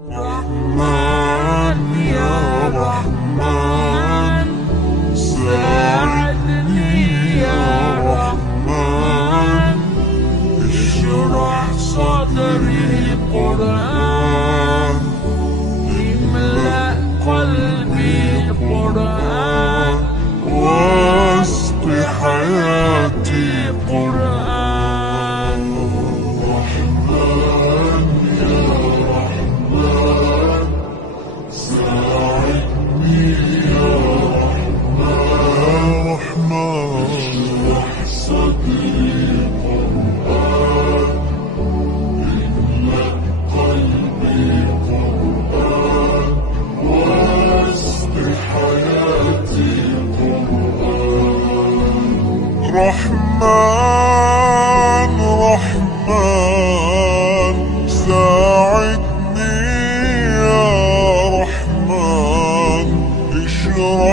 رحمن يا رحمن ساعدني يا رحمن اشرح صدري قرآن املأ قلبي قرآن واسق حياتي قرآن. رحمن يا رحمن ساعدني يا رحمن اشرح صدري قرآن املأ قلبي قرآن واسق حياتي قرآن. رحمن رحمن ساعدني يا رحمن اشرح